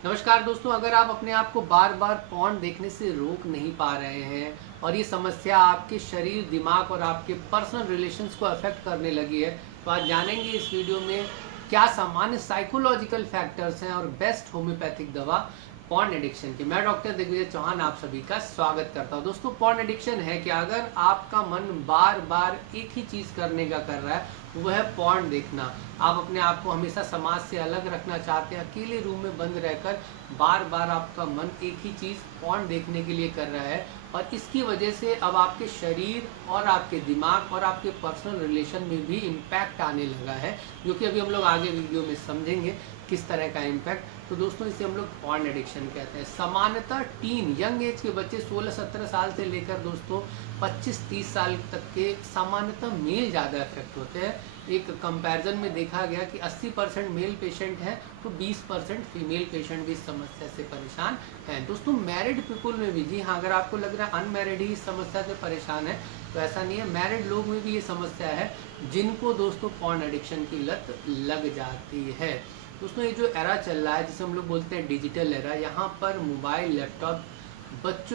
नमस्कार दोस्तों, अगर आप अपने आप को बार बार पॉर्न देखने से रोक नहीं पा रहे हैं और ये समस्या आपके शरीर, दिमाग और आपके पर्सनल रिलेशंस को अफेक्ट करने लगी है, तो आज जानेंगे इस वीडियो में क्या सामान्य साइकोलॉजिकल फैक्टर्स हैं और बेस्ट होम्योपैथिक दवा पॉर्न एडिक्शन की। मैं डॉक्टर दिग्विजय चौहान आप सभी का स्वागत करता हूं। दोस्तों, पॉर्न एडिक्शन है कि अगर आपका मन बार बार एक ही चीज करने का कर रहा है, वह है पॉर्न देखना। आप अपने आप को हमेशा समाज से अलग रखना चाहते हैं, अकेले रूम में बंद रहकर बार बार आपका मन एक ही चीज पॉर्न देखने के लिए कर रहा है और इसकी वजह से अब आपके शरीर और आपके दिमाग और आपके पर्सनल रिलेशन में भी इम्पैक्ट आने लगा है, जो कि अभी हम लोग आगे वीडियो में समझेंगे किस तरह का इम्पैक्ट। तो दोस्तों, इसे हम लोग पॉर्न एडिक्शन कहते हैं। सामान्यतः टीन यंग एज के बच्चे 16-17 साल से लेकर दोस्तों 25-30 साल तक के सामान्यतः मेल ज़्यादा इफेक्ट होते हैं। एक कंपैरिजन में देखा गया कि 80% मेल पेशेंट हैं तो 20% फीमेल पेशेंट भी इस समस्या से परेशान हैं। दोस्तों, मैरिड पीपल में भी, जी हाँ, अगर आपको लग रहा है अनमैरिड ही इस समस्या से परेशान है तो ऐसा नहीं है। मैरिड लोग में भी ये समस्या है जिनको दोस्तों पॉर्न एडिक्शन की लत लग जाती है। दोस्तों, ये जो एरा चल रहा है जिसे हम लोग बोलते हैं डिजिटल एरा, यहाँ पर मोबाइल, लैपटॉप,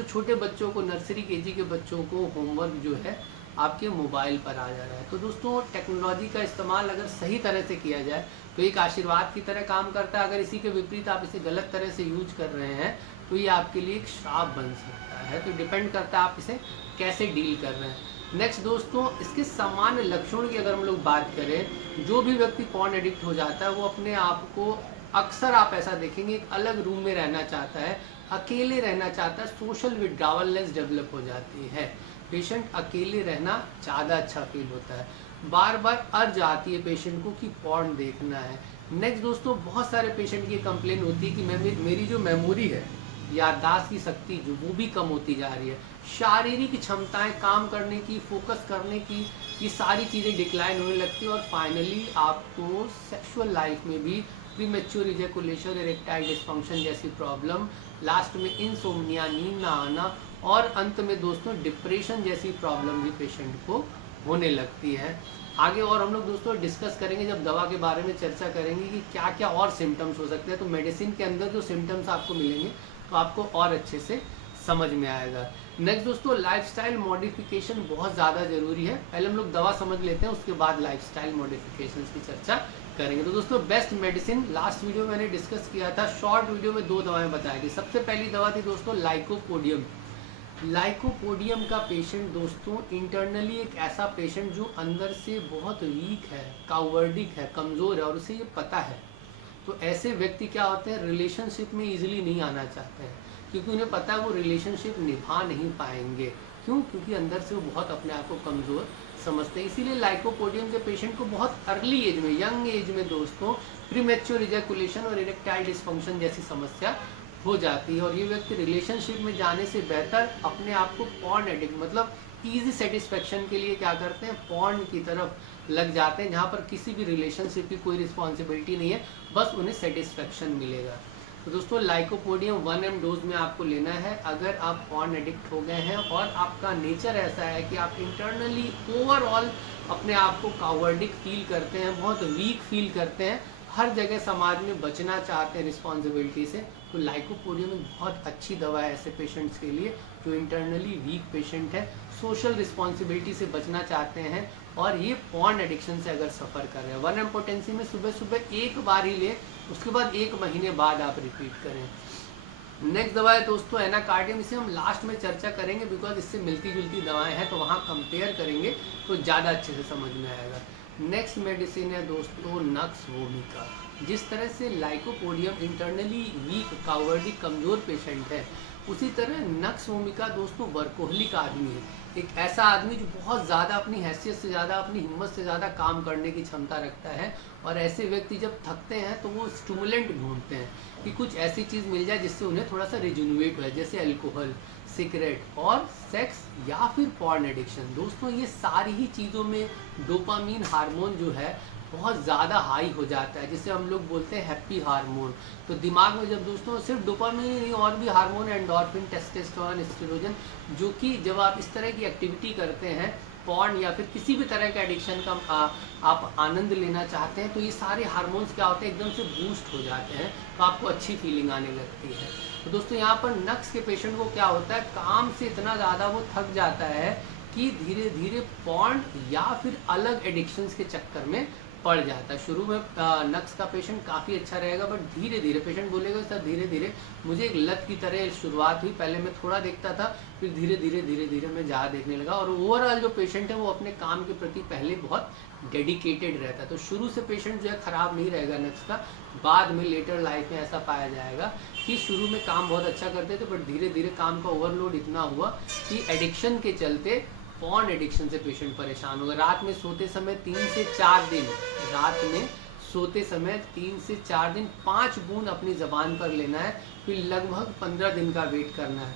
छोटे बच्चों को, नर्सरी केजी के बच्चों को होमवर्क जो है आपके मोबाइल पर आ जा रहा है। तो दोस्तों, टेक्नोलॉजी का इस्तेमाल अगर सही तरह से किया जाए तो एक आशीर्वाद की तरह काम करता है। अगर इसी के विपरीत आप इसे गलत तरह से यूज कर रहे हैं तो ये आपके लिए एक श्राप बन सकता है। तो डिपेंड करता है आप इसे कैसे डील कर रहे हैं। नेक्स्ट दोस्तों, इसके सामान्य लक्षणों की अगर हम लोग बात करें, जो भी व्यक्ति पॉर्न एडिक्ट हो जाता है वो अपने आप को, अक्सर आप ऐसा देखेंगे, एक अलग रूम में रहना चाहता है, अकेले रहना चाहता है, सोशल विड्रावलनेस डेवलप हो जाती है। पेशेंट अकेले रहना ज़्यादा अच्छा फील होता है। बार बार अर्ज आती है पेशेंट को कि पॉर्न देखना है। नेक्स्ट दोस्तों, बहुत सारे पेशेंट की कंप्लेन होती है कि मेरी जो मेमोरी है, याददाश्त की शक्ति जो वो भी कम होती जा रही है। शारीरिक क्षमताएं, काम करने की, फोकस करने की, ये सारी चीज़ें डिक्लाइन होने लगती है और फाइनली आपको सेक्सुअल लाइफ में भी प्रीमेच्योर इजैकुलेशन, इरेक्टाइल डिस्फंक्शन जैसी प्रॉब्लम, लास्ट में इंसोम्निया, नींद ना आना और अंत में दोस्तों डिप्रेशन जैसी प्रॉब्लम भी पेशेंट को होने लगती है। आगे और हम लोग दोस्तों डिस्कस करेंगे, जब दवा के बारे में चर्चा करेंगे कि क्या क्या और सिम्टम्स हो सकते हैं। तो मेडिसिन के अंदर जो सिम्टम्स आपको मिलेंगे तो आपको और अच्छे से समझ में आएगा। नेक्स्ट दोस्तों, लाइफस्टाइल मॉडिफिकेशन बहुत ज़्यादा जरूरी है। पहले हम लोग दवा समझ लेते हैं, उसके बाद लाइफस्टाइल मॉडिफिकेशन की चर्चा करेंगे। तो दोस्तों, बेस्ट मेडिसिन लास्ट वीडियो मैंने डिस्कस किया था, शॉर्ट वीडियो में 2 दवाएं बताई थी। सबसे पहली दवा थी दोस्तों लाइकोपोडियम। लाइकोपोडियम का पेशेंट दोस्तों इंटरनली एक ऐसा पेशेंट जो अंदर से बहुत वीक है, कावर्डिक है, कमज़ोर है और उसे ये पता है। तो ऐसे व्यक्ति क्या होते हैं, रिलेशनशिप में इजीली नहीं आना चाहते हैं क्योंकि उन्हें पता है वो रिलेशनशिप निभा नहीं पाएंगे। क्यों? क्योंकि अंदर से वो बहुत अपने आप को कमज़ोर समझते हैं। इसीलिए लाइकोपोडियम के पेशेंट को बहुत अर्ली एज में, यंग एज में दोस्तों प्रीमेच्योर इजैकुलेशन और इरेक्टाइल डिस्फंक्शन जैसी समस्या हो जाती है और ये व्यक्ति रिलेशनशिप में जाने से बेहतर अपने आप को पॉर्न एडिक्ट, मतलब ईजी सेटिस्फेक्शन के लिए क्या करते हैं, पॉर्न की तरफ लग जाते हैं, जहाँ पर किसी भी रिलेशनशिप की कोई रिस्पॉन्सिबिलिटी नहीं है, बस उन्हें सेटिस्फेक्शन मिलेगा। तो दोस्तों, लाइकोपोडियम 1 mg डोज में आपको लेना है अगर आप पॉर्न एडिक्ट हो गए हैं और आपका नेचर ऐसा है कि आप इंटरनली ओवरऑल अपने आप को कावर्डिक फील करते हैं, बहुत वीक फील करते हैं, हर जगह समाज में बचना चाहते हैं रिस्पॉन्सिबिलिटी से। तो लाइकोपोडियम एक बहुत अच्छी दवा है ऐसे पेशेंट्स के लिए जो इंटरनली वीक पेशेंट है, सोशल रिस्पॉन्सिबिलिटी से बचना चाहते हैं और ये पॉर्न एडिक्शन से अगर सफ़र कर रहे हैं। 1 mg पोटेंसी में सुबह सुबह एक बार ही लें, उसके बाद 1 महीने बाद आप रिपीट करें। नेक्स्ट दवा है दोस्तों एनाकार्डियम। इसे हम लास्ट में चर्चा करेंगे बिकॉज इससे मिलती जुलती दवाएं हैं, तो वहाँ कंपेयर करेंगे तो ज़्यादा अच्छे से समझ में आएगा। नेक्स्ट मेडिसिन है दोस्तों नक्स वोमिका। जिस तरह से लाइकोपोडियम इंटरनली वीक, कावर्डिक, कमज़ोर पेशेंट है, उसी तरह नक्स वोमिका दोस्तों वर्कोहलिक आदमी है, एक ऐसा आदमी जो बहुत ज़्यादा अपनी हैसियत से ज़्यादा, अपनी हिम्मत से ज़्यादा काम करने की क्षमता रखता है और ऐसे व्यक्ति जब थकते हैं तो वो स्टिमुलेंट ढूंढते हैं कि कुछ ऐसी चीज़ मिल जाए जिससे उन्हें थोड़ा सा रिजुनवेट हो, जैसे अल्कोहल, सिगरेट और सेक्स या फिर पॉर्न एडिक्शन। दोस्तों, ये सारी ही चीज़ों में डोपामीन हार्मोन जो है बहुत ज़्यादा हाई हो जाता है, जिसे हम लोग बोलते हैं हैप्पी हार्मोन। तो दिमाग में जब दोस्तों सिर्फ डोपामीन ही नहीं और भी हार्मोन, एंडोर्फिन, टेस्टोस्टेरोन, एस्ट्रोजन, जो कि जब आप इस तरह की एक्टिविटी करते हैं पॉर्न या फिर किसी भी तरह के एडिक्शन का आप आनंद लेना चाहते हैं, तो ये सारे हार्मोन्स क्या होते हैं, एकदम से बूस्ट हो जाते हैं, तो आपको अच्छी फीलिंग आने लगती है। तो दोस्तों यहाँ पर नक्स के पेशेंट को क्या होता है, काम से इतना ज़्यादा वो थक जाता है कि धीरे धीरे पॉर्न या फिर अलग एडिक्शंस के चक्कर में पड़ जाता है। शुरू में नक्स का पेशेंट काफ़ी अच्छा रहेगा, बट धीरे धीरे पेशेंट बोलेगा सर धीरे धीरे मुझे एक लत की तरह शुरुआत हुई, पहले मैं थोड़ा देखता था, फिर धीरे धीरे मैं ज़्यादा देखने लगा। और ओवरऑल जो पेशेंट है वो अपने काम के प्रति पहले बहुत डेडिकेटेड रहता है। तो शुरू से पेशेंट जो है ख़राब नहीं रहेगा नक्स का, बाद में लेटर लाइफ में ऐसा पाया जाएगा कि शुरू में काम बहुत अच्छा करते थे, बट धीरे धीरे काम का ओवरलोड इतना हुआ कि एडिक्शन के चलते पॉर्न एडिक्शन से पेशेंट परेशान होगा। रात में सोते समय 3 से 4 दिन, रात में सोते समय 3 से 4 दिन 5 बूंद अपनी ज़बान पर लेना है, फिर लगभग 15 दिन का वेट करना है।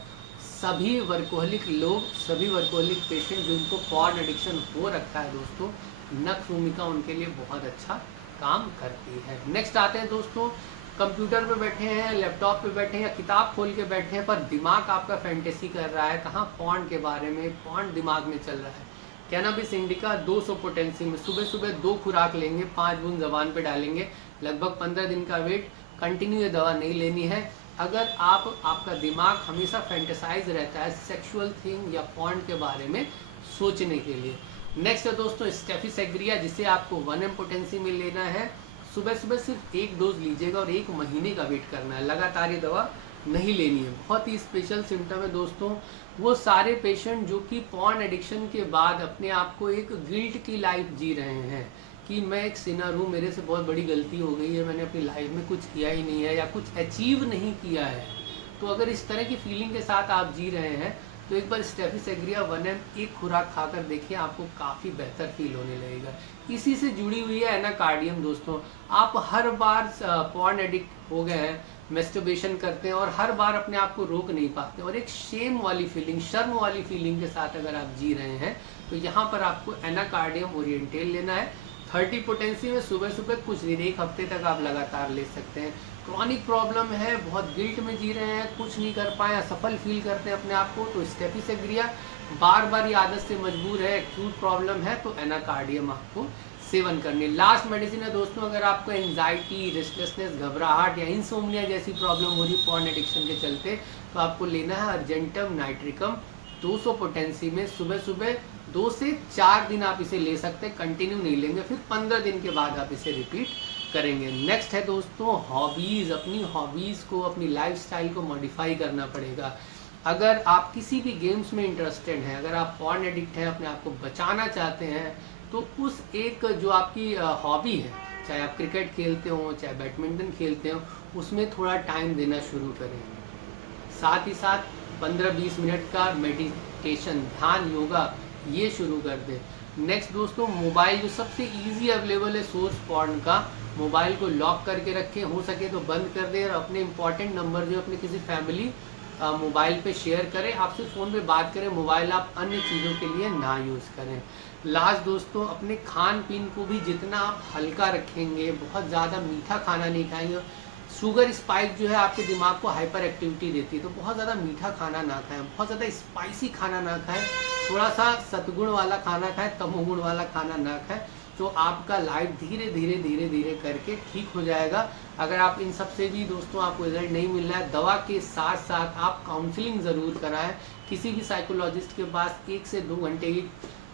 सभी वर्कोहलिक लोग, सभी वर्कोहलिक पेशेंट जिनको पॉर्न एडिक्शन हो रखा है दोस्तों, नक्स भूमिका उनके लिए बहुत अच्छा काम करती है। नेक्स्ट आते हैं दोस्तों, कंप्यूटर पे बैठे हैं, लैपटॉप पे बैठे हैं या किताब खोल के बैठे हैं, पर दिमाग आपका फैंटेसी कर रहा है कहाँ, पॉर्न के बारे में, पॉर्न दिमाग में चल रहा है। कैनाबिस इंडिका 200 पोटेंसी में सुबह सुबह 2 खुराक लेंगे, 5 बूंद जबान पे डालेंगे, लगभग 15 दिन का वेट, कंटिन्यू ये दवा नहीं लेनी है। अगर आपका दिमाग हमेशा फैंटेसाइज रहता है सेक्सुअल थिंग या पॉर्न के बारे में सोचने के लिए। नेक्स्ट है दोस्तों स्टेफिसेग्रिया, जिसे आपको 1 m पोटेंसी में लेना है। सुबह सुबह सिर्फ 1 डोज लीजिएगा और 1 महीने का वेट करना है, लगातार ये दवा नहीं लेनी है। बहुत ही स्पेशल सिम्टम है दोस्तों, वो सारे पेशेंट जो कि पॉर्न एडिक्शन के बाद अपने आप को एक गिल्ट की लाइफ जी रहे हैं कि मैं एक सिनर हूँ, मेरे से बहुत बड़ी गलती हो गई है, मैंने अपनी लाइफ में कुछ किया ही नहीं है या कुछ अचीव नहीं किया है। तो अगर इस तरह की फीलिंग के साथ आप जी रहे हैं तो एक बार स्टेफिसेग्रिया 1 m एक खुराक खाकर देखिए, आपको काफ़ी बेहतर फील होने लगेगा। इसी से जुड़ी हुई है एनाकार्डियम दोस्तों। आप हर बार पॉर्न एडिक्ट हो गए हैं, मेस्टरबेशन करते हैं और हर बार अपने आप को रोक नहीं पाते और एक शेम वाली फीलिंग, शर्म वाली फीलिंग के साथ अगर आप जी रहे हैं तो यहाँ पर आपको एनाकार्डियम ओरिएंटेल लेना है। 30 पोटेंसी में सुबह सुबह कुछ दिन, 1 हफ्ते तक आप लगातार ले सकते हैं। क्रॉनिक प्रॉब्लम है, बहुत गिल्ट में जी रहे हैं, कुछ नहीं कर पाए, असफल फील करते हैं अपने आप को, तो स्टेफिसेग्रिया, बार बार ये आदत से मजबूर है, एक्यूट प्रॉब्लम है, तो एनाकार्डियम आपको सेवन करनी। लास्ट मेडिसिन है दोस्तों, अगर आपको एंजाइटी, रेस्टलेसनेस, घबराहट या इंसोम्निया जैसी प्रॉब्लम हो रही पॉर्न एडिक्शन के चलते, तो आपको लेना है अर्जेंटम नाइट्रिकम 200 पोटेंसी में। सुबह सुबह 2 से 4 दिन आप इसे ले सकते हैं, कंटिन्यू नहीं लेंगे, फिर 15 दिन के बाद आप इसे रिपीट करेंगे। नेक्स्ट है दोस्तों हॉबीज़। अपनी हॉबीज़ को, अपनी लाइफस्टाइल को मॉडिफाई करना पड़ेगा। अगर आप किसी भी गेम्स में इंटरेस्टेड हैं, अगर आप पॉर्न एडिक्ट हैं, अपने आप को बचाना चाहते हैं, तो उस एक जो आपकी हॉबी है, चाहे आप क्रिकेट खेलते हो, चाहे बैडमिंटन खेलते हो, उसमें थोड़ा टाइम देना शुरू करें। साथ ही साथ 15-20 मिनट का मेडिटेशन, ध्यान, योगा ये शुरू कर दें। नेक्स्ट दोस्तों मोबाइल, जो सबसे इजी अवेलेबल है सोर्स पॉर्न का, मोबाइल को लॉक करके रखें, हो सके तो बंद कर दें और अपने इंपॉर्टेंट नंबर जो अपने किसी फैमिली मोबाइल पे शेयर करें। आपसे फ़ोन पे बात करें, मोबाइल आप अन्य चीज़ों के लिए ना यूज़ करें। लास्ट दोस्तों, अपने खान पीन को भी जितना आप हल्का रखेंगे, बहुत ज़्यादा मीठा खाना नहीं खाएंगे। शुगर स्पाइक जो है आपके दिमाग को हाइपर एक्टिविटी देती है, तो बहुत ज़्यादा मीठा खाना ना खाएं, बहुत ज़्यादा स्पाइसी खाना ना खाएं, थोड़ा सा सतगुण वाला खाना खाएं, तमोगुण वाला खाना ना खाएं, तो आपका लाइफ धीरे धीरे करके ठीक हो जाएगा। अगर आप इन सब से भी दोस्तों आपको रिजल्ट नहीं मिल रहा है, दवा के साथ साथ आप काउंसलिंग ज़रूर कराएं। किसी भी साइकोलॉजिस्ट के पास 1 से 2 घंटे की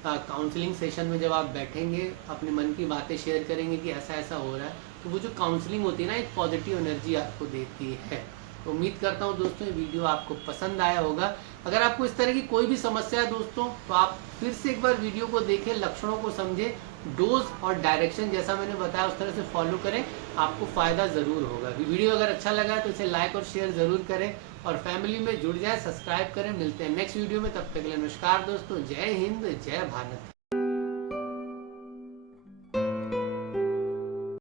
काउंसलिंग सेशन में जब आप बैठेंगे, अपने मन की बातें शेयर करेंगे कि ऐसा ऐसा हो रहा है, तो वो जो काउंसलिंग होती है ना, एक पॉजिटिव एनर्जी आपको देती है। तो उम्मीद करता हूँ दोस्तों ये वीडियो आपको पसंद आया होगा। अगर आपको इस तरह की कोई भी समस्या है दोस्तों, तो आप फिर से एक बार वीडियो को देखें, लक्षणों को समझें, डोज और डायरेक्शन जैसा मैंने बताया उस तरह से फॉलो करें, आपको फ़ायदा ज़रूर होगा। वीडियो अगर अच्छा लगा तो इसे लाइक और शेयर ज़रूर करें और फैमिली में जुड़ जाए, सब्सक्राइब करें। मिलते हैं नेक्स्ट वीडियो में, तब तक के लिए नमस्कार दोस्तों, जय हिंद, जय भारत।